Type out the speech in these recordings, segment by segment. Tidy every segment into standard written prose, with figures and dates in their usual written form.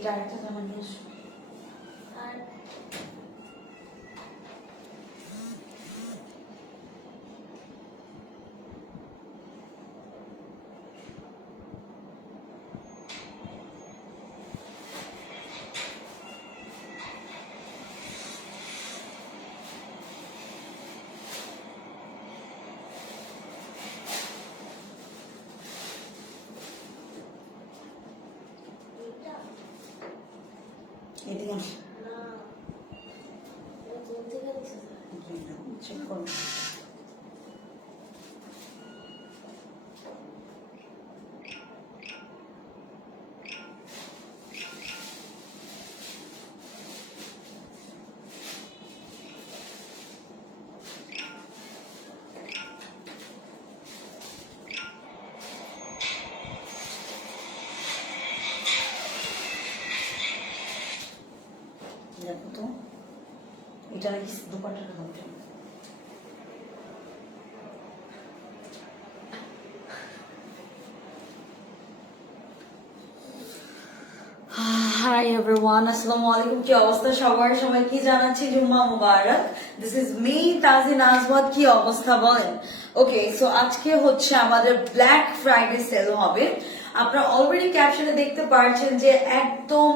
এটা আরেকটা জামা নিয়ে আসো। আর এদিকে আসো। না তুমি থেকে দিছো চেক করো। দেখো তো এটা নাকি দুপাটাটা হবে। হাই এভরিওয়ান, আসসালামু আলাইকুম। কি অবস্থা সবার? সবাইকে জানাচ্ছি জুম্মা মুবারক। This is me Tazin Azwad. কি অবস্থা বলেন? ওকে, সো আজকে হচ্ছে আমাদের ব্ল্যাক ফ্রাইডে সেল হবে। আপনারা অলরেডি ক্যাপশনে দেখতে পাচ্ছেন যে একদম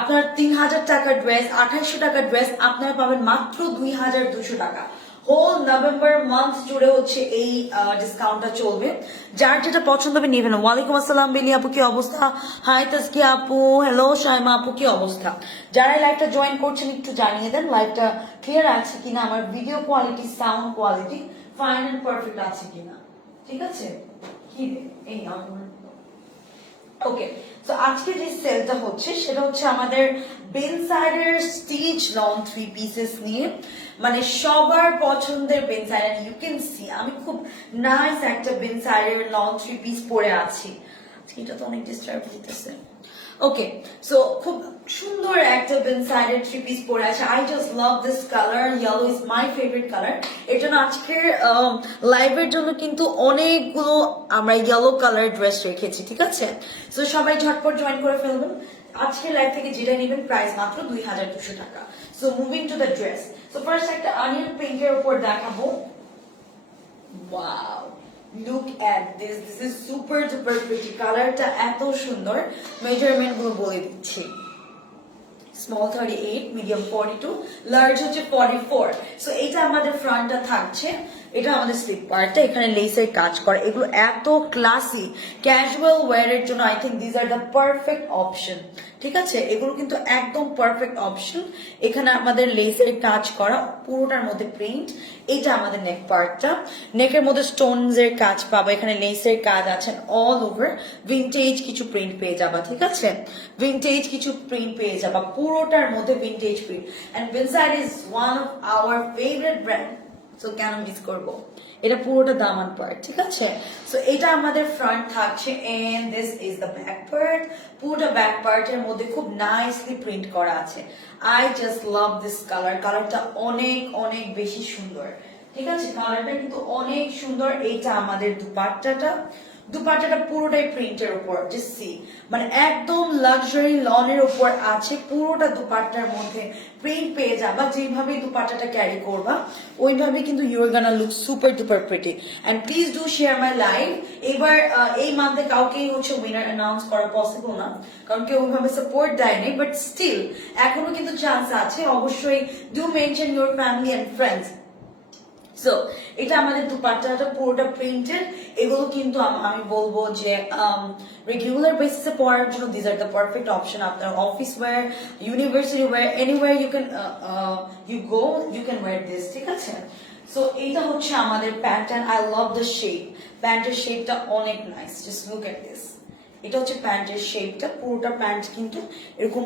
আপনার 3000 টাকার ড্রেস, 2800 টাকার ড্রেস আপনারা পাবেন মাত্র 2200 টাকা। হোল নভেম্বর মান্থ জুড়ে হচ্ছে এই ডিসকাউন্টটা চলবে। যার যেটা পছন্দ হবে নেবেন। ওয়ালাইকুম আসসালাম বেলি আপু, কি অবস্থা? হাই তাজকি আপু, হ্যালো শাইমা আপু, কি অবস্থা? যারা লাইভটা জয়েন করছেন একটু জানিয়ে দেন লাইভটা ক্লিয়ার আছে কিনা, আমার video quality, sound quality fine and perfect আছে কিনা। ঠিক আছে? কি এই আমার ওকে, তো আজকে যে সেলটা হচ্ছে সেটা হচ্ছে আমাদের বেনসাইডের স্টিচ লং 3 পিসেস নিয়ে, মানে সবার পছন্দের বেনসাইডার। ইউ ক্যান সি আমি খুব নাইস একটা বেনসাইডের লং 3 পিস পরে আছি। এটা তো অনেক ডিস্টার্ব দিতেছে। ওকে, সো খুব সুন্দর একটা বেনসাইডের 3 পিস পরে আছে। I just love this colour, yellow is my favourite colour. এর জন্য আজকের লাইভের জন্য কিন্তু অনেকগুলো আমরা ইয়েলো কালার ড্রেস রেখেছি। ঠিক আছে, সো সবাই ঝটপট জয়েন করে ফেলবেন। আজকের লাইভ থেকে যেটা নেবেন প্রাইস মাত্র 2200 টাকা। So moving to the dress. So first একটা অনিয়ন পিঙ্কের উপর দেখাবো। Wow, look at this, this is super duper pretty. কালারটা এত সুন্দর। মেজারমেন্ট গুলো বলে দিচ্ছি। স্মল 38, মিডিয়াম 42, লার্জ হচ্ছে 44। সো এটা আমাদের ফ্রন্টটা থাকছে, এটা আমাদের স্লিপ পার্টটা, এখানে লেসের কাজ করা। এগুলো এত ক্লাসি ক্যাজুয়াল ওয়্যারের জন্য I think this are the perfect option. ঠিক আছে, এগুলো কিন্তু একদম পারফেক্ট অপশন। এখানে আমাদের লেসের কাজ করা, পুরোটার মধ্যে প্রিন্ট। এটা আমাদের নেক পার্টটা, নেকের মধ্যে স্টোনস এর কাজ পাবো, এখানে লেসের কাজ আছে অল ওভার। ভিনটেজ কিছু প্রিন্ট পেয়ে যাবা। ঠিক আছে, ভিনটেজ কিছু প্রিন্ট পেয়ে যাবা, পুরোটার মধ্যে vintage print. And Benside is one of our favourite brand, so কেন মিস করবো? এটা পুরোটা দামান পার্ট। ঠিক আছে, সো এটা আমাদের ফ্রন্ট থাকছে and this is the back part. পুরোটা ব্যাক পার্টের মধ্যে খুব নাইসলি প্রিন্ট করা আছে। I just love this colour. কালারটা অনেক অনেক বেশি সুন্দর। ঠিক আছে, কালারটা কিন্তু অনেক সুন্দর। এইটা আমাদের দুপাট্টাটা, দুপাট্টাটা পুরোটাই প্রিন্টের উপর। জাস্ট সি, মানে একদম লাক্সারি লনের উপর আছে। পুরোটা দুপাট্টার মধ্যে প্রিন্ট পেয়ে যাবা। যেভাবে দুপাট্টাটা ক্যারি করবা ওইভাবে কিন্তু your gonna look super duper pretty. And please do share my live. এবার এই মান্থে কাউকেই হচ্ছে উইনার অ্যানাউন্স করা পসিবল না, কারণ কেউ ওইভাবে সাপোর্ট দেয়নি। বাট স্টিল এখনো কিন্তু চান্স আছে। অবশ্যই do mention your family and friends. So এটা আমাদের দুপাট্টাটা পুরোটা প্রিন্টেড। এগুলো কিন্তু আমি বলবো যে রেগুলার বেসিসে পরার জন্য this are the perfect option. আপনার office wear, university wear, anywhere you can you go, you can wear this. ঠিক আছে, সো এটা হচ্ছে আমাদের pant and I love the shape. প্যান্টের শেপটা অনেক nice, just look at this. এটা হচ্ছে প্যান্টের শেপটা। পুরোটা প্যান্ট কিন্তু এরকম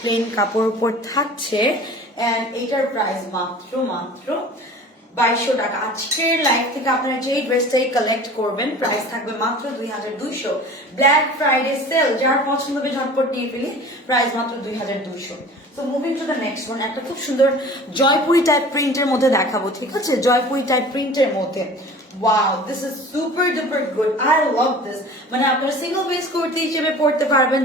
প্লেন কাপড়ের উপর থাকছে। এন্ড এইটার প্রাইস মাত্র মাত্র 2200 টাকা। আজকের লাইভ থেকে আপনারা যেই ড্রেসটাই কালেক্ট করবেন প্রাইস থাকবে মাত্র 2200। ব্ল্যাক ফ্রাইডে সেল, যার পছন্দ হবে ঝটপট নিয়ে ফেলি। প্রাইস মাত্র 2200। So moving to the next one, একটা খুব সুন্দর জয়পুরি টাইপ প্রিন্টের মধ্যে দেখাবো। ঠিক আছে, জয়পুরি টাইপ প্রিন্টের মধ্যে wow this is super duper good I love this মানে আপনারা সিঙ্গেল পিস কুর্তি হিসেবে পড়তে পারবেন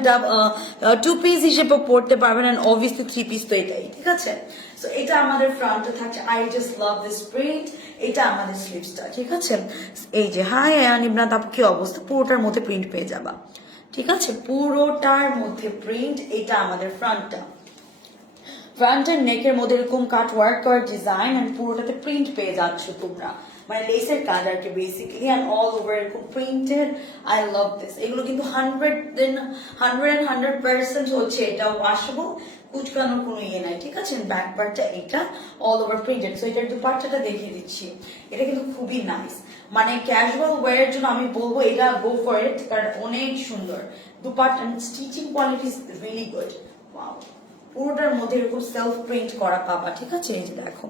টু পিস হিসেবে পড়তে পারবেন এন্ড অবভিয়াসলি থ্রি পিস তো এটাই ঠিক আছে সো এটা আমাদের ফ্রন্টে থাকছে I just love this print এটা আমাদের স্লিভসটা ঠিক আছে এই যে হাই নিবনাথ আপু কি অবস্থা পুরোটার মধ্যে প্রিন্ট পেয়ে যাবা ঠিক আছে পুরোটার মধ্যে প্রিন্ট এটা আমাদের ফ্রন্টটা ফ্রন্ট এন্ড নেকের মধ্যে এরকম কাট ওয়ার্ক করার ডিজাইন এন্ড পুরোটাতে প্রিন্ট পেয়ে যাচ্ছ তোমরা মানে লেসের কাজ আর কি বেসিক্যালি এন্ড অল ওভার এরকম প্রিন্টেড আই লাভ দিস এগুলো কিন্তু 100% হচ্ছে এটা ওয়াশেবল কুচকানোর কোনো ইয়ে নাই ঠিক আছে ব্যাক পার্টটা এটা অল ওভার প্রিন্টেড সো এটার দুপাট্টাটা দেখিয়ে দিচ্ছি এটা কিন্তু খুবই নাইস মানে ক্যাজুয়াল ওয়্যারের জন্য আমি বলবো এটা গো ফর ইট কারণ অনেক সুন্দর dupatta stitching quality is really good wow পুরোটার মধ্যে এরকম সেলফ প্রিন্ট করা পাবা ঠিক আছে এই যে দেখো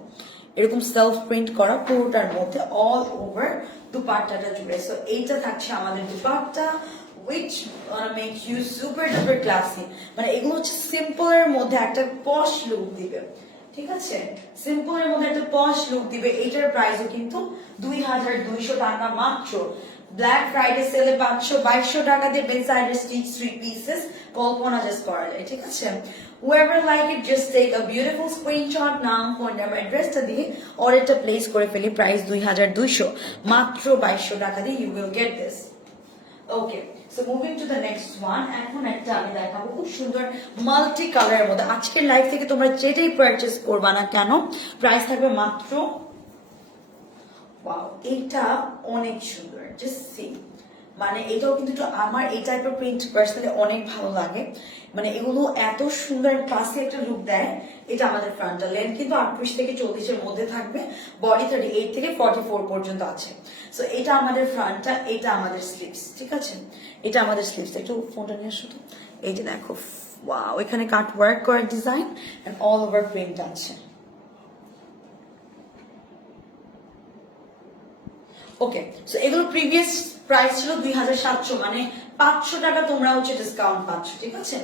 এরকম সেলফ প্রিন্ট করা পুরোটার মধ্যে অল ওভার দুপাট্টাটা জুড়ে সো এইটা থাকছে আমাদের dupatta which make you super duper classy মানে এগুলো হচ্ছে সিম্পল এর মধ্যে একটা পশ লুক দিবে ঠিক আছে সিম্পল এর মধ্যে একটা পশ লুক দিবে এটার প্রাইসও কিন্তু 2200 টাকা মাত্র ব্ল্যাক ফ্রাইডে সেলে 2200 টাকা দিয়ে বেসাইডে স্টিচ 3 পিসেস কল্পনা জাস্ট করা যায় ঠিক আছে whoever like it just take a beautiful screenshot নাম ফোন নাম্বার অ্যাড্রেসটা দিয়ে অর্ডারটা প্লেস করে ফেলি প্রাইস 2200 মাত্র 2200 টাকা দিয়ে you will get this okay so moving to the next one এখন একটা আমি দেখাবো খুব সুন্দর মাল্টি কালারের মধ্যে আজকের লাইভ থেকে তোমরা যেটাই পারচেজ করবা না কেন প্রাইস থাকবে মাত্র ওয়াও এটা অনেক সুন্দর জাস্ট সি মানে এটাও কিন্তু আমার এই টাইপের প্রিন্ট পার্সোনালি অনেক ভালো লাগে মানে এগুলো এত সুন্দর ক্লাসি একটা লুক দেয় এটা আমাদের ফ্রন্টাল লেন্থ কিন্তু 38 থেকে 34 এর মধ্যে থাকবে বডি 38 থেকে 44 পর্যন্ত আছে সো এটা আমাদের ফ্রন্টটা এটা আমাদের স্লিভস ঠিক আছে এটা আমাদের স্লিভস একটু ফোনটা নিয়ে আসো তো এই যে দেখো ওয়াও এখানে কাট ওয়ার্ক করা design and all over print আছে ওকে সো এগুলো প্রিভিয়াস প্রাইস ছিল 2700 মানে 500 টাকা তোমরা হচ্ছে ডিসকাউন্ট পাচ্ছ ঠিক আছে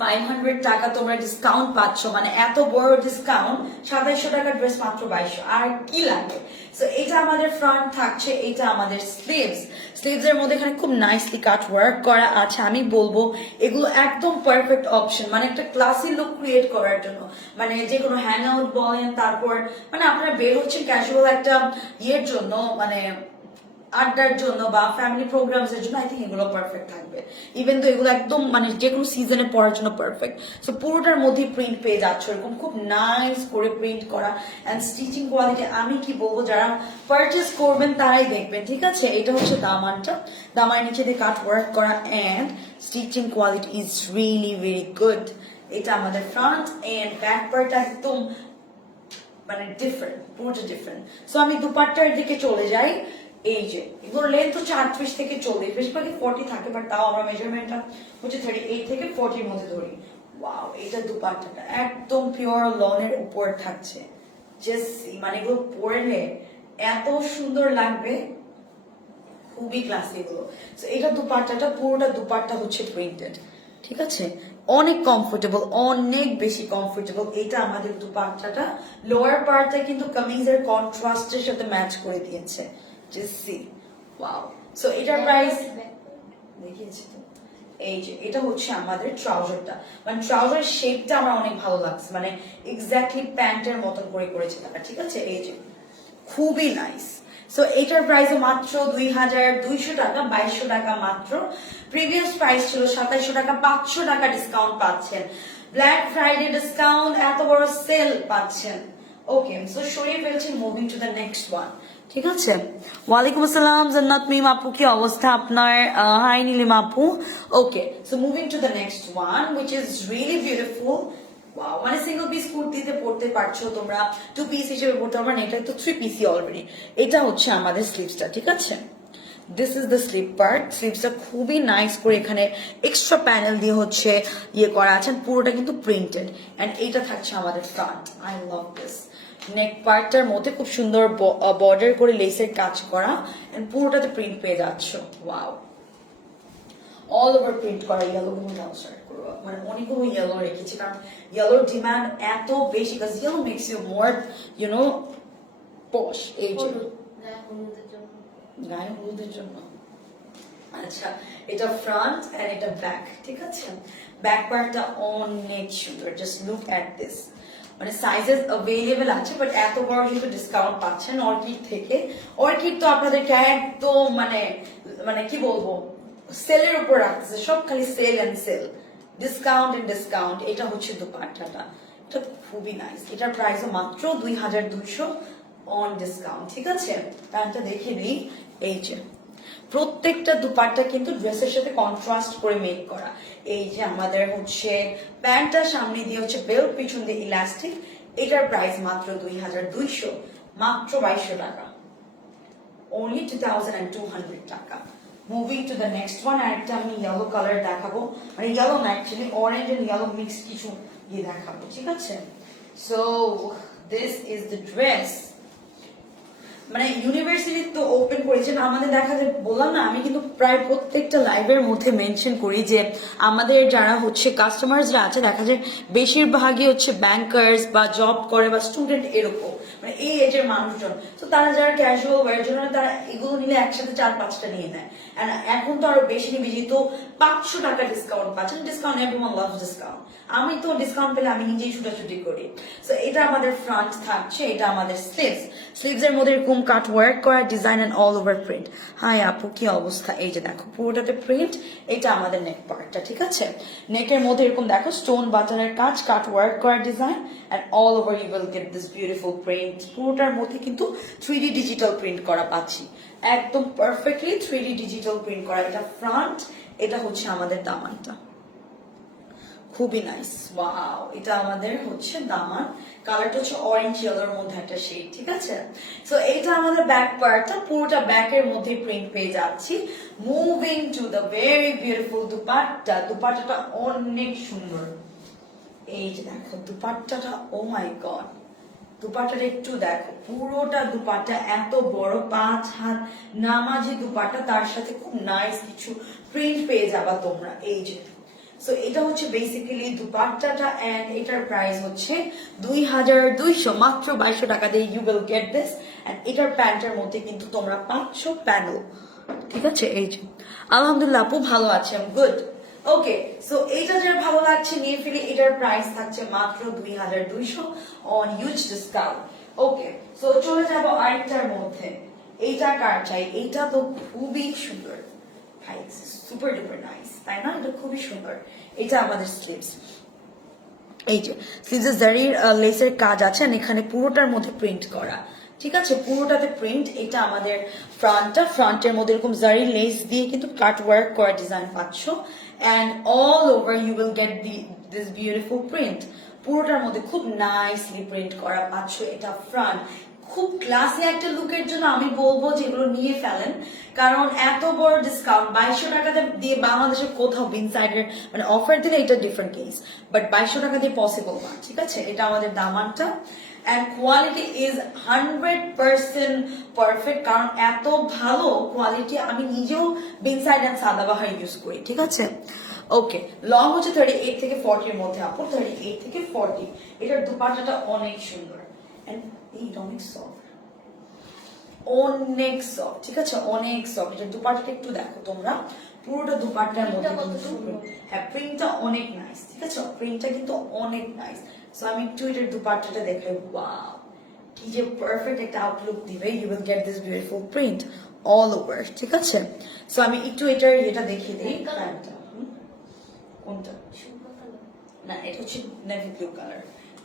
500 টাকা তোমরা ডিসকাউন্ট পাচ্ছ মানে এত বড় ডিসকাউন্ট 2700 টাকার ড্রেস মাত্র 2200 আর কি লাগে সো এটা আমাদের ফ্রন্ট থাকছে এটা আমাদের স্লিভস এর মধ্যে এখানে খুব নাইসলি কাট ওয়ার্ক করা আছে আমি বলবো এগুলো একদম পারফেক্ট অপশন মানে একটা ক্লাসি লুক ক্রিয়েট করার জন্য মানে যে কোনো হ্যাং আউট বলেন তারপর মানে আপনারা বের হচ্ছেন ক্যাজুয়াল একটা ইয়ের জন্য মানে আড্ডার জন্য বা ফ্যামিলি প্রোগ্রামস এর জন্য আই থিঙ্ক এগুলো পারফেক্ট থাকবে ইভেন তো এগুলো একদম মানে যে কোনো সিজনে পড়ার জন্য পারফেক্ট সো পুরোটার মধ্যে প্রিন্ট পেয়ে যাচ্ছে এরকম খুব নাইস করে প্রিন্ট করা এন্ড স্টিচিং কোয়ালিটি আমি কি বলবো যারা পারচেজ করবেন তারাই দেখবেন ঠিক আছে এটা হচ্ছে দামানটা দামানের নিচে দিয়ে কাট ওয়ার্ক করা and stitching quality is really very good এটা আমাদের ফ্রন্ট এন্ড ব্যাক পার্ট একদম মানে ডিফারেন্ট পুরোটা ডিফারেন্ট সো আমি দুপাট্টার দিকে চলে যাই এই যে এগুলোর লেন্থ হচ্ছে 38 থেকে 40 বেশিরভাগই 40 থাকে বাট তাও আমরা মেজারমেন্টটা হচ্ছে 38 থেকে 40 এর মধ্যে ধরি ওয়াও এটা দুপাট্টাটা একদম পিওর লনের উপর থাকছে জাস্ট মানে এগুলো পরলে এত সুন্দর লাগবে খুবই ক্লাসি এগুলো সো এটা দুপাট্টাটা পুরোটা দুপাট্টা হচ্ছে প্রিন্টেড ঠিক আছে অনেক কমফোর্টেবল অনেক বেশি কমফোর্টেবল এটা আমাদের দুপাট্টাটা লোয়ার পার্টটা কিন্তু কামিজের কন্ট্রাস্টের সাথে ম্যাচ করে দিয়েছে just see wow so এটার প্রাইস দেখিয়েছি তো এই যে এটা হচ্ছে আমাদের ট্রাউজারটা মানে ট্রাউজার শেপটা আমার অনেক ভালো লাগছে মানে এক্স্যাক্টলি প্যান্টের মতন করে করেছে তারা ঠিক আছে এই যে খুবই নাইস সো এটার প্রাইস মাত্র 2200 টাকা 2200 টাকা মাত্র প্রিভিয়াস প্রাইস ছিল 2700 টাকা 500 টাকা ডিসকাউন্ট পাচ্ছেন ব্ল্যাক ফ্রাইডে ডিসকাউন্ট এত বড় সেল পাচ্ছেন ওকে সো সরিয়ে ফেলছি moving to the next one ঠিক আছে ওয়ালাইকুম আসসালাম জান্নাত মিম আপু কি অবস্থা আপনার হাই নীলিমা আপু ওকে so moving to the next one which is really beautiful wow মানে সিঙ্গেল পিস কুর্তিতে পড়তে পারছো তোমরা টু পিস হিসেবে পড়তে পারবে না এটা তো 3 পিসই অলরেডি এটা হচ্ছে আমাদের স্লিভসটা ঠিক আছে this is the sleeve part স্লিভসটা খুবই নাইস করে এখানে এক্সট্রা প্যানেল দিয়ে হচ্ছে ইয়ে করা আছে পুরোটা কিন্তু প্রিন্টেড এন্ড এইটা থাকছে আমাদের ফ্রন্ট আই লাভ দিস নেক পার্টটার মধ্যে খুব সুন্দর বর্ডার করে লেসের কাজ করা এন্ড পুরোটাতে প্রিন্ট পেয়ে যাচ্ছ ওয়াও অল ওভার প্রিন্ট করা ইয়েলো গুলো নাও স্টার্ট করবো মানে অনেকগুলো ইয়েলো রেখেছি কারণ ইয়েলোর ডিমান্ড এত বেশি কাজ yellow makes you more you know posh এই যে হলুদ, গায়ে হলুদের জন্য। গায়ে হলুদের জন্য। আচ্ছা, এটা ফ্রন্ট এন্ড এটা ব্যাক, ঠিক আছে? ব্যাক পার্টটা অনেক সুন্দর, জাস্ট লুক এট দিস। মানে সাইজেস অ্যাভেলেবেল আছে, বাট এত বড় যেহেতু ডিসকাউন্ট পাচ্ছেন অর্কিড থেকে। অর্কিড তো আপনাদেরকে একদম মানে মানে কি বলবো, সেলের উপর রাখতেছে, সব খালি sale and sale, discount and discount. এটা হচ্ছে দুপাট্টাটা, এটা খুবই নাইস। এটার প্রাইসও মাত্র 2200 অন ডিসকাউন্ট, ঠিক আছে? প্যান্টটা দেখিয়ে দিই, এই যে প্রত্যেকটা দুপাট্টা কিন্তু ড্রেসের সাথে কন্ট্রাস্ট করে মেক করা। এই যে আমাদের হচ্ছে প্যান্টটা সামনে দিয়ে হচ্ছে বেল্ট, পিছন দিয়ে ইলাস্টিক। এটার প্রাইস মাত্র 2200, মাত্র 2200 টাকা, only 2200 টাকা। Moving to the next one, আরেকটা আমি ইয়েলো কালার দেখাবো, মানে ইয়েলো না actually orange and yellow mix কিছু দিয়ে দেখাবো, ঠিক আছে? So this is the dress. মানে ইউনিভার্সিটি তো ওপেন করেছেন আমাদের, দেখা যায় বললাম না, আমি কিন্তু প্রায় প্রত্যেকটা লাইভের মধ্যে মেনশন করি যে আমাদের যারা হচ্ছে কাস্টমার্সরা আছে, দেখা যায় বেশিরভাগই হচ্ছে ব্যাংকার্স বা জব করে বা স্টুডেন্ট, এরকম মানে এই এজের মানুষজন। তো তারা যারা ক্যাজুয়াল ওয়ার জন্য তারা এগুলো নিলে একসাথে 4-5টা নিয়ে নেয়। এখন তো আরো বেশি নিবে, যেহেতু 500 টাকা ডিসকাউন্ট পাচ্ছেন। Discount, everyone loves discount. আমি তো ডিসকাউন্ট পেলে আমি নিজেই ছুটাছুটি করি। সো এটা আমাদের ফ্রন্ট থাকছে, এটা আমাদের স্লিভস। স্লিভস এর মধ্যে এরকম কাট ওয়ার্ক করা design and all over print. Hi আপু, কি অবস্থা? এই যে দেখো পুরোটাতে প্রিন্ট। এটা আমাদের নেক পার্টটা, ঠিক আছে? নেকের মধ্যে এরকম দেখো স্টোন বাটনের কাজ, কাট ওয়ার্ক করা design and all over you will get this beautiful print. পুরোটার মধ্যে কিন্তু 3D ডিজিটাল প্রিন্ট করা পাচ্ছি, একদম পারফেক্টলি 3D ডিজিটাল প্রিন্ট করা। এটা ফ্রন্ট, এটা হচ্ছে আমাদের দামানটা, খুবই নাইস। ওয়াও, এটা আমাদের হচ্ছে দামান। কালারটা হচ্ছে অরেঞ্জ ইয়েলোর মধ্যে একটা শেড, ঠিক আছে? সো এটা আমাদের ব্যাক পার্টটা, পুরোটা ব্যাকের মধ্যে প্রিন্ট পেয়ে যাচ্ছি। Moving to the very beautiful dupatta. দুপাট্টাটা অনেক সুন্দর। এই যে দেখো দুপাট্টাটা, ও মাই গড, দুপাট্টাটা একটু দেখো, পুরোটা দুপাট্টা এত বড়, 5 হাত নামাজি দুপাট্টা, তার সাথে খুব নাইস কিছু প্রিন্ট পেয়ে যাবা তোমরা। এই যে সো এটা হচ্ছে বেসিক্যালি দুপাট্টাটা, এন্ড এটার প্রাইস হচ্ছে 2200, মাত্র 2200 টাকা দিয়ে you will get this. And এটার প্যান্টের মধ্যে কিন্তু তোমরা পাচ্ছ প্যানেল, ঠিক আছে? এই যে আলহামদুলিল্লাহ আপু ভালো আছে, গুড। ওকে, সো এইটা যার ভালো লাগছে নিয়ে ফেলে। এটার প্রাইস থাকছে মাত্র 2200 on huge discount. Okay, so চলে যাব আরেকটার মধ্যে। এইটা কার চাই? এইটা তো খুবই সুন্দর, সুপার ডুপার নাইস, তাই না? এটা খুবই সুন্দর। এটা আমাদের স্লিভস। এই যে স্লিভসে জারির লেসের কাজ আছে, আর এখানে পুরোটার মধ্যে প্রিন্ট করা, ঠিক আছে? পুরোটাতে প্রিন্ট। এটা আমাদের ফ্রন্টটা, ফ্রন্টের মধ্যে এরকম জারি লেস দিয়ে কিন্তু কাট ওয়ার্ক করা ডিজাইন পাচ্ছ, and all over you will get this beautiful print. পুরোটার মধ্যে খুব নাইসলি প্রিন্ট করা পাচ্ছ। এটা ফ্রন্ট, খুব ক্লাসি একটা লুকের জন্য আমি বলবো যেগুলো নিয়ে ফেলেন, কারণ এত বড় ডিসকাউন্ট 2200 টাকাতে দিয়ে বাংলাদেশের কোথাও বিনসাইডের মানে অফার দিলে এটা ডিফারেন্ট কেস, বাট 2200 টাকা দিয়ে পসিবল না, ঠিক আছে? এটা আমাদের দামানটা, এন্ড কোয়ালিটি ইজ 100% পারফেক্ট, কারণ এত ভালো কোয়ালিটি আমি নিজেও বিনসাইড এন্ড সাদাবাহার ইউজ করি, ঠিক আছে? ওকে, লং হচ্ছে 38 থেকে 40 এর মধ্যে আপু, 38 থেকে 40। এটার দুপাট্টাটা অনেক সুন্দর, এন্ড এই অনেক সফট, অনেক সফট, ঠিক আছে? অনেক সফট। এটা দুপাট্টাটা একটু দেখো তোমরা, পুরোটা দুপাট্টার মধ্যে হ্যাঁ প্রিন্টটা অনেক নাইস, ঠিক আছে? প্রিন্টটা কিন্তু অনেক নাইস। সো আমি একটু এটার দুপাট্টাটা দেখাই। ওয়াও, কি যে পারফেক্ট একটা আউটলুক দিবে। You will get this beautiful print all over, ঠিক আছে? সো আমি একটু এটার এটা দেখিয়ে দিই। কোনটা? না, এটা হচ্ছে নেভি ব্লু কালার।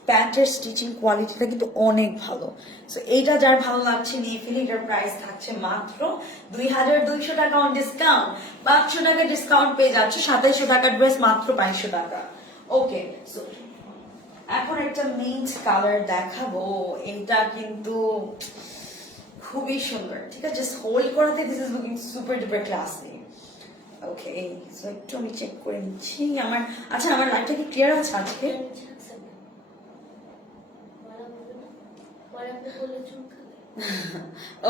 প্যান্টের স্টিচিং কোয়ালিটিটা কিন্তু অনেক ভালো। সো এইটা যার ভালো লাগছে নিয়ে ফেলি। এটার প্রাইস থাকছে মাত্র 2200 টাকা অন ডিসকাউন্ট। 500 টাকা ডিসকাউন্ট পেয়ে যাচ্ছে, 2700 টাকার ড্রেস মাত্র 2200 টাকা। ওকে, সো এখন একটা মিন্ট কালার দেখাবো। এটা কিন্তু খুবই সুন্দর, ঠিক আছে? জাস্ট হোল্ড করাতে this is looking super duper classy. Okay, so একটু আমি চেক করে নিচ্ছি আমার। আচ্ছা, আমার লাইটটা কি ক্লিয়ার আছে আজকে?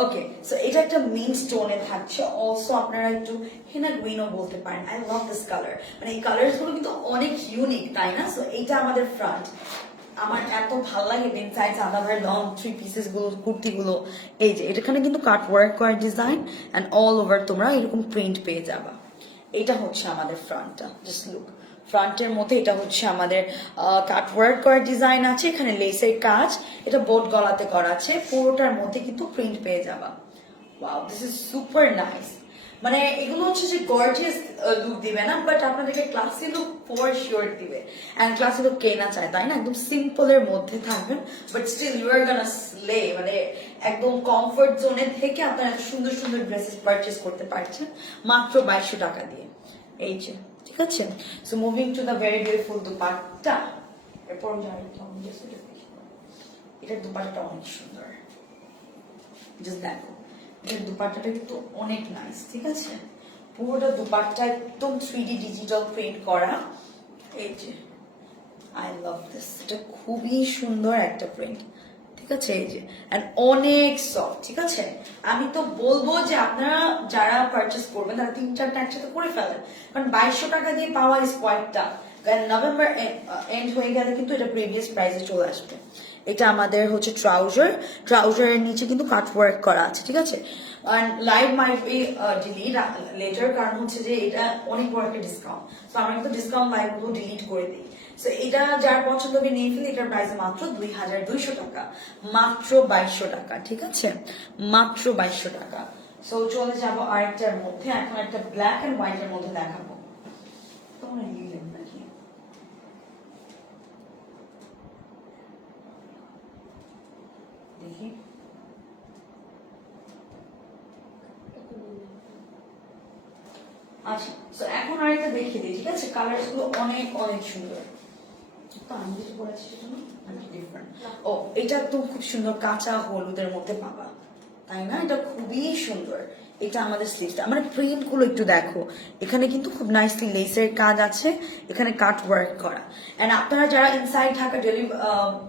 ওকে, সো এটা একটা মিন্ট স্টোনে থাকছে। অলসো আপনারা একটু হেনা গ্রিনও বলতে পারেন। আই লাভ দিস কালার, মানে এই কালারস গুলো কিন্তু অনেক ইউনিক, তাই না? সো এইটা আমাদের ফ্রন্ট, আমার এত ভাল লাগে ইনসাইড আলাদাভাবে লং 3 পিসেস গুলো কুর্তি গুলো এই যে এখানে কিন্তু কাট ওয়ার্ক করা ডিজাইন এন্ড অল ওভার তোমরা এরকম প্রিন্ট পেয়ে যাবা। এটা হচ্ছে আমাদের ফ্রন্টটা, জাস্ট লুক। ফ্রন্টের মধ্যে এটা হচ্ছে আমাদের কাট ওয়ার্ক করা ডিজাইন আছে, এখানে লেসের কাজ, এটা বোট গলাতে করা আছে, পুরোটার মধ্যে কিন্তু প্রিন্ট পেয়ে যাবা। Wow, this is super nice. মানে এগুলো হচ্ছে যে গর্জিয়াস লুক দিবে না, বাট আপনাদেরকে ক্লাসি লুক ফর শিওর দিবে। এন্ড ক্লাসি লুক কে না চায়, তাই না? একদম সিম্পলের মধ্যে থাকবেন, but still you are gonna slay. মানে একদম কমফোর্ট জোনে থেকে আপনারা এত সুন্দর সুন্দর ড্রেসেস পারচেস করতে পারছেন মাত্র 2200 টাকা দিয়ে। এই যে, ঠিক আছে? So moving to the very beautiful dupatta. এরপর এটার দুপাট্টা অনেক সুন্দর, জাস্ট দেখো। এটার দুপাট্টাটা কিন্তু অনেক নাইস, ঠিক আছে? পুরোটা দুপাট্টা একদম 3D ডিজিটাল প্রিন্ট করা। এই যে, আই লাভ দিস। এটা খুবই সুন্দর একটা প্রিন্ট, ঠিক আছে? এই যে, এন্ড অনেক সফট, ঠিক আছে? আমি তো বলবো যে আপনারা যারা পারচেস করবেন তারা 3-4টা একসাথে করে ফেলেন, কারণ 2200 টাকা দিয়ে পাওয়া ইজ কোয়াইট টাফ। কারণ নভেম্বর এন্ড হয়ে গেলে কিন্তু এটা প্রিভিয়াস প্রাইসে চলে আসবে। এটা আমাদের হচ্ছে ট্রাউজারের নিচে কিন্তু কাট ওয়ার্ক করা আছে, ঠিক আছে? Live might be delete letter, কারণ হচ্ছে যে এটা অনেক বড় একটা ডিসকাউন্ট, তো আমরা কিন্তু ডিসকাউন্ট লাইভ গুলো ডিলিট করে দিই। সো এটা যার পছন্দ হবে নিয়ে ফেলি। এটার প্রাইস মাত্র 2200 টাকা, মাত্র 2200 টাকা, ঠিক আছে? মাত্র 2200 টাকা। সো চলে যাবো আরেকটার মধ্যে। এখন একটা ব্ল্যাক এন্ড হোয়াইট এর মধ্যে দেখাবো। তোমরা নিলেন নাকি? দেখি। আচ্ছা, তো এখন আরেকটা দেখিয়ে দিই, ঠিক আছে? কালার গুলো অনেক অনেক সুন্দর। তো আমি যেটা বলেছি সেটা না, ডিফারেন্ট। ও, এটা একদম খুব সুন্দর কাঁচা হলুদের মধ্যে পাবা, তাই না? এটা খুবই সুন্দর। এটা আমাদের স্লিভটা, মানে প্রিন্ট গুলো একটু দেখো। এখানে কিন্তু খুব নাইসলি লেসের কাজ আছে, এখানে কাট ওয়ার্ক করা। এন্ড আপনারা যারা ইনসাইড ঢাকা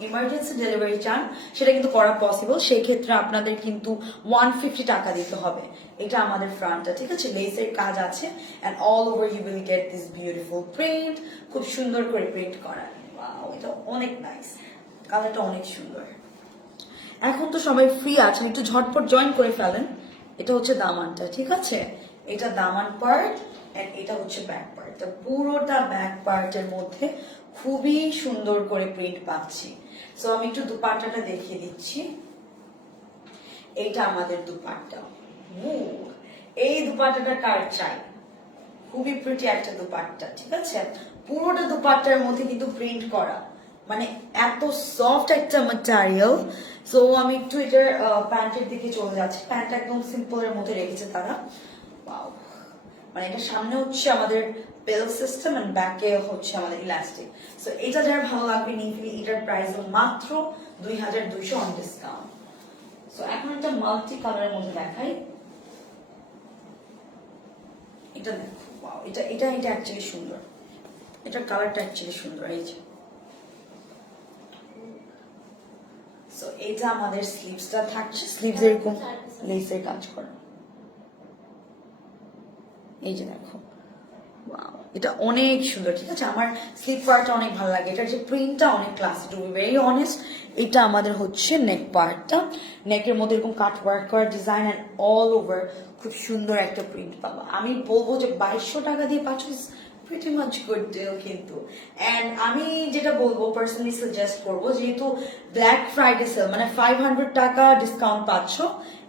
ইমার্জেন্সি ডেলিভারি চান, সেটা কিন্তু করা পসিবল। সেই ক্ষেত্রে আপনাদের কিন্তু 150 টাকা দিতে হবে। এটা আমাদের ফ্রন্টটা, ঠিক আছে? লেসের কাজ আছে and all over you will get this beautiful print, খুব সুন্দর করে প্রিন্ট করা। ওয়াও, এটা অনেক নাইস, কালারটা অনেক সুন্দর। এখন তো সবাই ফ্রি আছেন, একটু ঝটপট জয়েন করে ফেলেন। এটা হচ্ছে দামানটা, ঠিক আছে? এটা দামান পার্ট এন্ড এটা হচ্ছে ব্যাক পার্ট। পুরোটা ব্যাক পার্টের মধ্যে খুবই সুন্দর করে প্রিন্ট পাচ্ছি। সো আমি একটু দুপাট্টাটা দেখিয়ে দিচ্ছি। এইটা আমাদের দুপাট্টা। এই দুপাট্টাটা কার চাই? খুবই প্রিটি একটা দুপাট্টা, ঠিক আছে? পুরোটা দুপাট্টার মধ্যে কিন্তু প্রিন্ট করা, মানে এত সফট একটা ম্যাটেরিয়াল। সো আমি একটু এটার প্যান্টের দিকে চলে যাচ্ছি। প্যান্ট একদম সিম্পলের মধ্যে রেখেছে তারা। ওয়াও, মানে এটা সামনে হচ্ছে আমাদের বেল সিস্টেম এন্ড ব্যাকে হচ্ছে আমাদের ইলাস্টিক। সো এটা যার ভালো লাগবে নিয়ে ফেলি। এটার প্রাইস মাত্র 2200 অন ডিসকাউন্ট। সো এখন একটা মাল্টি কালারের মধ্যে দেখাই। এটা দেখো, ওয়াও, এটা এটা এটা অ্যাকচুয়ালি সুন্দর। এটার কালারটা অ্যাকচুয়ালি সুন্দর। এই যে, সো এটা আমাদের স্লিভসটা থাকছে। স্লিভস এরকম লেসের কাজ করা। এই যে দেখো, ওয়াও, এটা অনেক সুন্দর, ঠিক আছে? আমার স্লিভ পার্টটা অনেক ভালো লাগে। এটার যে প্রিন্টটা অনেক classy, to be very honest. এটা আমাদের হচ্ছে নেক পার্টটা। নেকের মধ্যে এরকম কাট ওয়ার্ক করা ডিজাইন এন্ড অল ওভার খুব সুন্দর একটা প্রিন্ট পাবা। আমি বলবো যে 2200 টাকা দিয়ে পাচ্ছ, প্রিটি মাচ গুড ডিল কিন্তু। এন্ড আমি যেটা বলবো, পার্সোনালি সাজেস্ট করবো, যেহেতু ব্ল্যাক ফ্রাইডে সেল, মানে 500 টাকা ডিসকাউন্ট পাচ্ছ,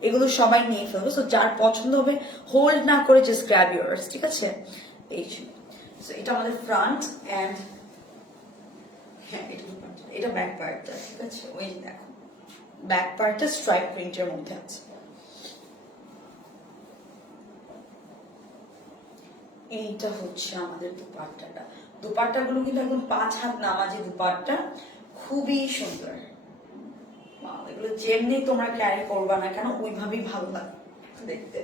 এগুলো সবাই নিয়ে ফেলবে। সো যার পছন্দ হবে হোল্ড না করে জাস্ট গ্র্যাব ইয়ার্স, ঠিক আছে? এই সো এটা আমাদের ফ্রন্ট এন্ড হ্যাঁ, এটা ব্যাক পার্টটা, ঠিক আছে? ওই দেখো, ব্যাক পার্টটা স্ট্রাইপ প্রিন্টের মধ্যে আছে। এইটা হচ্ছে আমাদের দুপাট্টাটা। দুপাট্টাগুলো কিন্তু একদম 5 হাত নামাজি দুপাট্টা, খুবই সুন্দর। এগুলো যেমনি তোমরা ক্যারি করবা না কেন, ওইভাবেই ভালো লাগে দেখতে।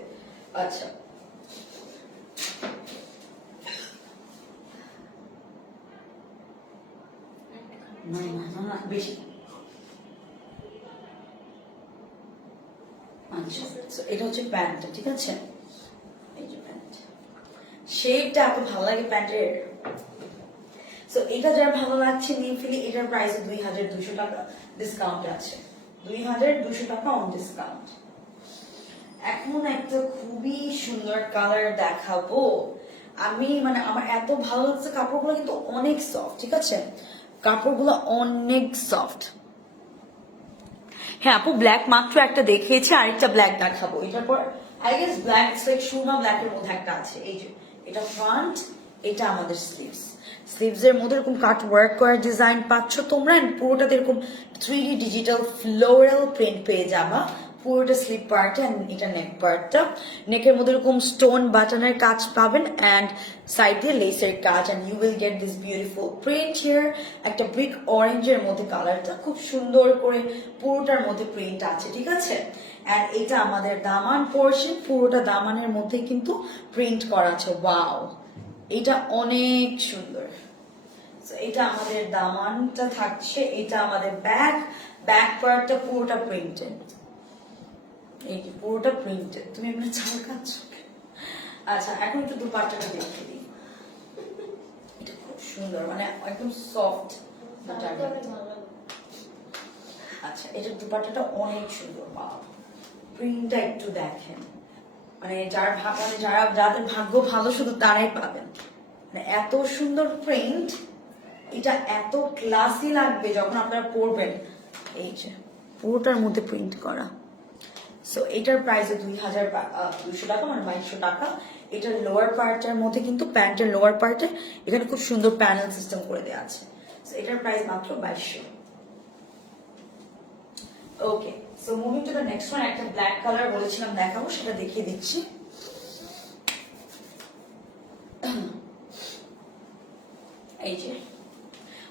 আচ্ছা, না বেশি। আচ্ছা, এটা হচ্ছে প্যান্টটা, ঠিক আছে? এই যে প্যান্ট, শেপটা এত ভালো লাগে প্যান্টের। সো এটা যার ভালো লাগছে নিয়ে ফেলি। এটার প্রাইস 2200 টাকা, ডিসকাউন্ট আছে 2200 টাকা অন ডিসকাউন্ট। এখন একটা খুবই সুন্দর কালার দেখাবো আমি, মানে আমার এত ভালো লাগছে। কাপড়গুলো কিন্তু অনেক সফট, ঠিক আছে, কাপড়গুলো অনেক সফট। হ্যাঁ আপু, ব্ল্যাক মাত্র একটা দেখিয়েছে, আরেকটা ব্ল্যাক দেখাবো। এটার পর আই গেস ব্ল্যাক সুরমা ব্ল্যাকের মধ্যে একটা আছে। এই যে এটা ফ্রন্ট, এটা আমাদের স্লিভস। স্লিভস এর মধ্যে এরকম কাট ওয়ার্ক করার ডিজাইন পাচ্ছ তোমরা, পুরোটাতে এরকম 3D ডিজিটাল ফ্লোরাল প্রিন্ট পেয়ে যাবা পুরোটা স্লিভ পার্টে। এটা নেক পার্টটা, নেকের মধ্যে এরকম স্টোন বাটনের কাজ পাবেন অ্যান্ড সাইড দিয়ে লেসের কাজ, and you will get this beautiful print here. একটা ব্রিক অরেঞ্জের মধ্যে কালারটা খুব সুন্দর করে পুরোটার মধ্যে প্রিন্ট আছে, ঠিক আছে। অ্যান্ড এটা আমাদের দামান পোর্শন, পুরোটা দামানের মধ্যে কিন্তু প্রিন্ট করা আছে। ওয়াও, এটা অনেক সুন্দর। এটা আমাদের দামানটা থাকছে, এটা আমাদের ব্যাক পার্টটা পুরোটা প্রিন্টেড। এই যে পুরোটা প্রিন্টেড। তুমি এমনি চাল খাচ্ছ। আচ্ছা এখন একটু দুপাট্টাটা দেখে দিই। এটা খুব সুন্দর, মানে একদম সফট ম্যাটেরিয়াল। আচ্ছা এটার দুপাট্টাটা অনেক সুন্দর। বাহ, প্রিন্টটা একটু দেখেন, মানে যাদের ভাগ্য ভালো শুধু তারাই পাবেন। মানে এত সুন্দর প্রিন্ট, এটা এত ক্লাসি লাগবে যখন আপনারা পরবেন। এই যে পুরোটার মধ্যে প্রিন্ট করা। সো এটার প্রাইস 2200 টাকা, মানে 2200 টাকা। এটার লোয়ার পার্টের মধ্যে কিন্তু প্যান্টের লোয়ার পার্টে এখানে খুব সুন্দর প্যানেল সিস্টেম করে দেওয়া আছে। সো এটার প্রাইস মাত্র 2200। Okay, so moving to the next one. একটা ব্ল্যাক কালার বলেছিলাম দেখাবো, সেটা দেখিয়ে দিচ্ছি। এই যে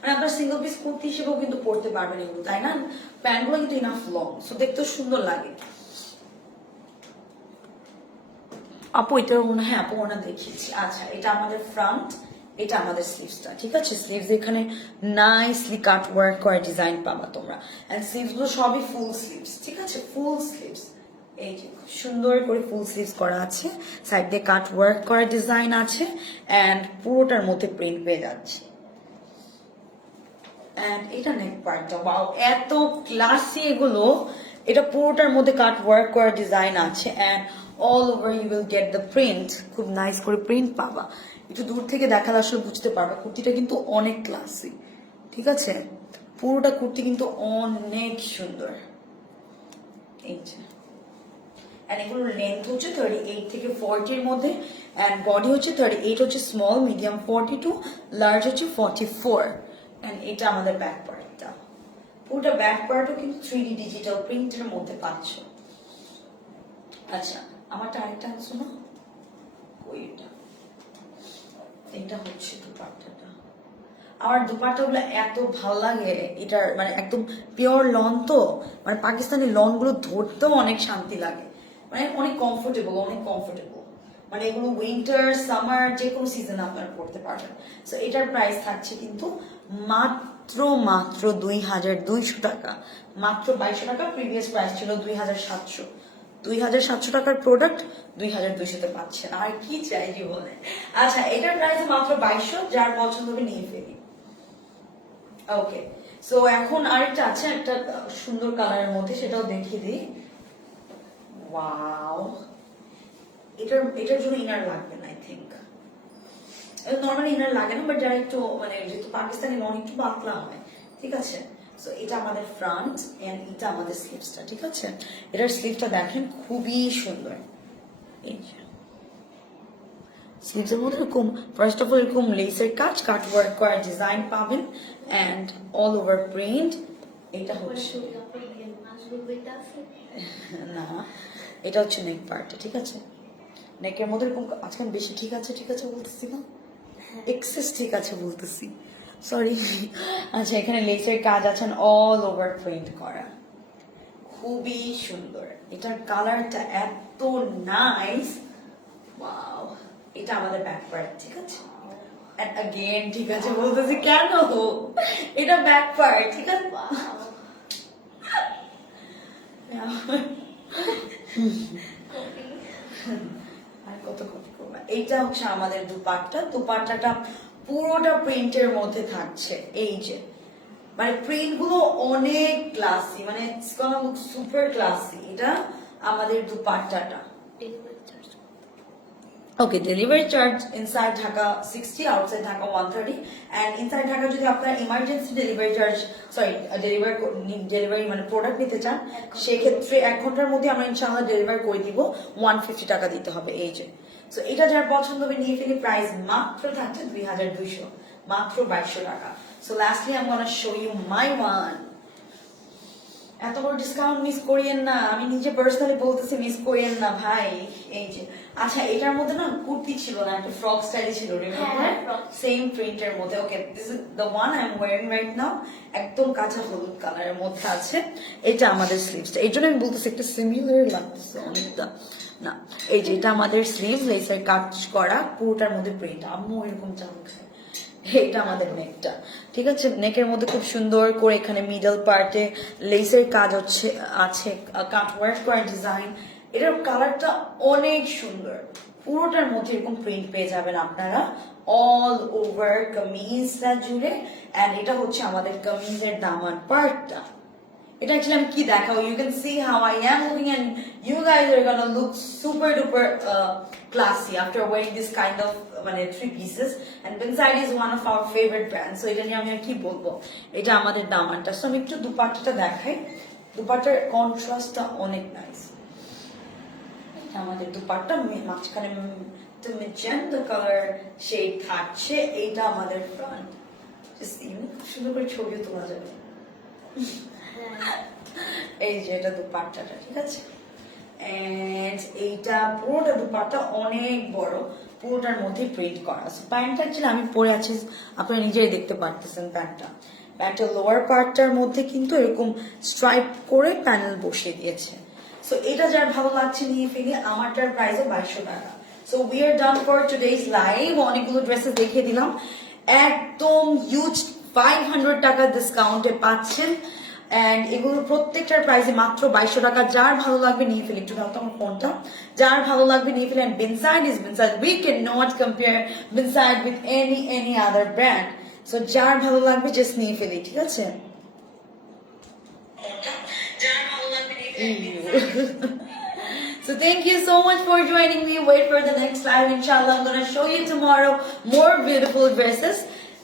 মানে আপনার সিঙ্গেল পিস কুর্তি হিসেবেও কিন্তু পরতে পারবেন এগুলো, তাই না? প্যান্টগুলো কিন্তু ইনাফ লং, সো দেখতে সুন্দর লাগে। আপু এটা মনে হয় আপু ওনা দেখিয়েছি। আচ্ছা এটা আমাদের ফ্রন্ট, এটা আমাদের স্লিভসটা, ঠিক আছে। স্লিভস এখানে নাইসলি কাট ওয়ার্ক করা ডিজাইন পাবা তোমরা, এন্ড স্লিভস গুলো সবই ফুল স্লিভস, ঠিক আছে, ফুল স্লিভস। এই যে খুব সুন্দর করে ফুল স্লিভস করা আছে, সাইড দিয়ে কাট ওয়ার্ক করা ডিজাইন আছে, এন্ড পুরোটার মধ্যে প্রিন্ট পেয়ে যাচ্ছে। এন্ড এটা নেক পার্টটা, ওয়াও এত ক্লাসি এগুলো। এটা পুরোটার মধ্যে কাট ওয়ার্ক করা ডিজাইন আছে, and all over you will get the print. খুব নাইস করে প্রিন্ট পাবা। একটু দূর থেকে দেখালে আসলে বুঝতে পারবা কুর্তিটা কিন্তু অনেক ক্লাসি, ঠিক আছে। পুরোটা কুর্তি কিন্তু অনেক সুন্দর। এই যে এন্ড এগুলোর লেন্থ হচ্ছে 38 থেকে 40 এর মধ্যে, এন্ড বডি হচ্ছে 38 হচ্ছে স্মল, মিডিয়াম 42, লার্জ হচ্ছে 44। এন্ড এটা আমাদের ব্যাক পার্টটা, পুরোটা ব্যাক পার্টও কিন্তু 3D ডিজিটাল প্রিন্টের মধ্যে পাচ্ছ। আচ্ছা আমারটা আরেকটা আনছো না, ওইটা এটা হচ্ছে দুপাট্টাটা। আমার দুপাট্টাগুলো এত ভালো লাগে, এটার মানে একদম পিওর লন, তো মানে পাকিস্তানি লন গুলো ধরতেও অনেক শান্তি লাগে, মানে অনেক কমফোর্টেবল, অনেক কমফোর্টেবল। মানে এগুলো উইন্টার সামার যে কোনো সিজনে আপনারা পড়তে পারবেন। সো এটার প্রাইস থাকছে কিন্তু মাত্র 2200 টাকা, মাত্র 2200 টাকা। প্রিভিয়াস প্রাইস ছিল 2700। 2700 টাকার প্রোডাক্ট 2200-তে পাচ্ছেন, আর কি চাই জীবনে। আচ্ছা এটার প্রাইস মাত্র 2200, যার পছন্দ হবে নিয়ে ফেলি। ওকে, সো এখন আরেকটা আছে একটা সুন্দর কালারের মধ্যে, সেটাও দেখিয়ে দিই। ওয়াও, এটার জন্য ইনার লাগবে না, আই থিঙ্ক নর্মালি ইনার লাগে না, বাট যারা একটু মানে যেহেতু পাকিস্তানি লন একটু পাতলা হয়, ঠিক আছে। সো এটা আমাদের ফ্রন্ট এন্ড এটা আমাদের স্লিভসটা, ঠিক আছে। এটার স্লিভটা দেখেন খুবই সুন্দর। এই যে স্লিভসের মধ্যে এরকম ফার্স্ট অফ অল এরকম লেসের কাজ, কাট ওয়ার্ক করা ডিজাইন পাবেন, এন্ড অল ওভার প্রিন্ট। এটা হচ্ছে না, এটা হচ্ছে নেক পার্টটা, ঠিক আছে। নেকের মধ্যে এরকম আজকাল বেশি ঠিক আছে বলতেছি না, এক্সেস ঠিক আছে বলতেছি, সরি। আচ্ছা এখানে লেসের কাজ আছেন, অল ওভার প্রিন্ট করা, খুবই সুন্দর। এটার কালারটা এত নাইস, ওয়াও। এটা আমাদের ব্যাক পার্ট, ঠিক আছে। अगेन ঠিক আছে বলতেছি কেন, এটা ব্যাক পার্ট, ঠিক আছে। আর কত কপি করবা। এইটা হচ্ছে আমাদের দুপাট্টাটা পুরোটা প্রিন্টের মধ্যে থাকছে। এই যে মানে প্রিন্ট গুলো অনেক ক্লাসি, মানে it's gonna look super classy. এটা আমাদের দুপাট্টাটা। Delivery charge okay, delivery charge inside Dhaka 60, outside Dhaka 130, and inside Dhaka যদি আপনার ইমার্জেন্সি ডেলিভারি চার্জ ডেলিভারি মানে প্রোডাক্ট নিতে চান, সেক্ষেত্রে 1 ঘন্টার মধ্যে আমরা ইনশাআল্লাহ ডেলিভারি করে দিব, 150 টাকা দিতে হবে। এই যে সো এটা যার পছন্দ হবে নিয়ে ফেলি। প্রাইস মাত্র থাকছে 2200, মাত্র 2200 টাকা। So lastly I am gonna show you my one. এত বড় ডিসকাউন্ট মিস করিয়েন না, আমি নিজে পার্সোনালি বলতেছি মিস করিয়েন না ভাই। এই যে আচ্ছা, এটার মধ্যে না কুর্তি ছিল না, একটা ফ্রক স্টাইল ছিল, হ্যাঁ, frock। সেম প্রিন্টের মধ্যে। Okay, this is the one I am wearing right now. একদম কাঁচা হলুদ কালারের মধ্যে আছে। এটা আমাদের স্লিভসটা, এই জন্য আমি বলতেছি একটা সিমিলার লাগতেছে অনেকটা না। এই যে এটা আমাদের স্লিভ, লেসের কাজ করা, পুরোটার মধ্যে প্রিন্ট। আম্মু এরকম চাল খায়। এটা আমাদের নেকটা, ঠিক আছে। নেকের মধ্যে খুব সুন্দর করে এখানে মিডল পার্টে লেসের কাজ আছে, কাট ওয়ার্ক করা ডিজাইন। এটার কালারটা অনেক সুন্দর, পুরোটার মধ্যে এরকম প্রিন্ট পেয়ে যাবেন আপনারা অল ওভার কামিজটা জুড়ে। এন্ড এটা হচ্ছে আমাদের কামিজের দামান পার্টটা। এটা অ্যাকচুয়ালি আমি কি দেখাও, you can see how I am looking and you guys are gonna look super duper classy after wearing this kind of মানে 3 pieces, and Benside is one of our favorite brands. So এটা নিয়ে আমি আর কি বলবো, এটা আমাদের দামানটা। So আমি একটু দুপাট্টাটা দেখাই, দুপাট্টার কন্ট্রাস্টটা অনেক নাইস। এটা আমাদের দুপাট্টা, মাঝখানে ম্যাজেন্টা কালার শেড থাকছে। এইটা আমাদের ফ্রন্ট, সুন্দর করে ছবিও তোলা যাবে। এই যে এটা দুপাট্টাটা, ঠিক আছে। এন্ড এইটা পুরোটা দুপাট্টা অনেক বড়, পুরোটার মধ্যে প্রিন্ট করা আছে। প্যান্টটা অ্যাকচুয়ালি আমি পরে আছি, আপনারা নিজেই দেখতে পারতেছেন প্যান্টের লোয়ার পার্টটার মধ্যে কিন্তু এরকম স্ট্রাইপ করে প্যানেল বসিয়ে দিয়েছে। সো এটা যার ভালো লাগছে নিয়ে ফেলি। আমারটার প্রাইসও 2200 টাকা। So we are done for today's live. অনেকগুলো ড্রেসেস দেখিয়ে দিলাম, একদম হিউজ 500 টাকা ডিসকাউন্টে পাচ্ছেন। এন্ড এগুলো প্রত্যেকটার প্রাইসে মাত্র 2200 টাকা। যার ভালো লাগবে নিয়ে ফেলে, একটু দাও তো আমার ফোনটা। যার ভালো লাগবে নিয়ে ফেলে। And Benside is Benside, we cannot compare Benside with any other brand. So যার ভালো লাগবে জাস্ট নিয়ে ফেলি, ঠিক আছে। যার ভালো লাগবে নিয়ে ফেলি। So thank you so much for joining me. Wait for the next live. Inshallah, I'm gonna show you tomorrow more beautiful dresses.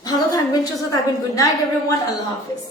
ভালো থাকবেন, সুস্থ থাকবেন। Good night everyone. Allah Hafiz.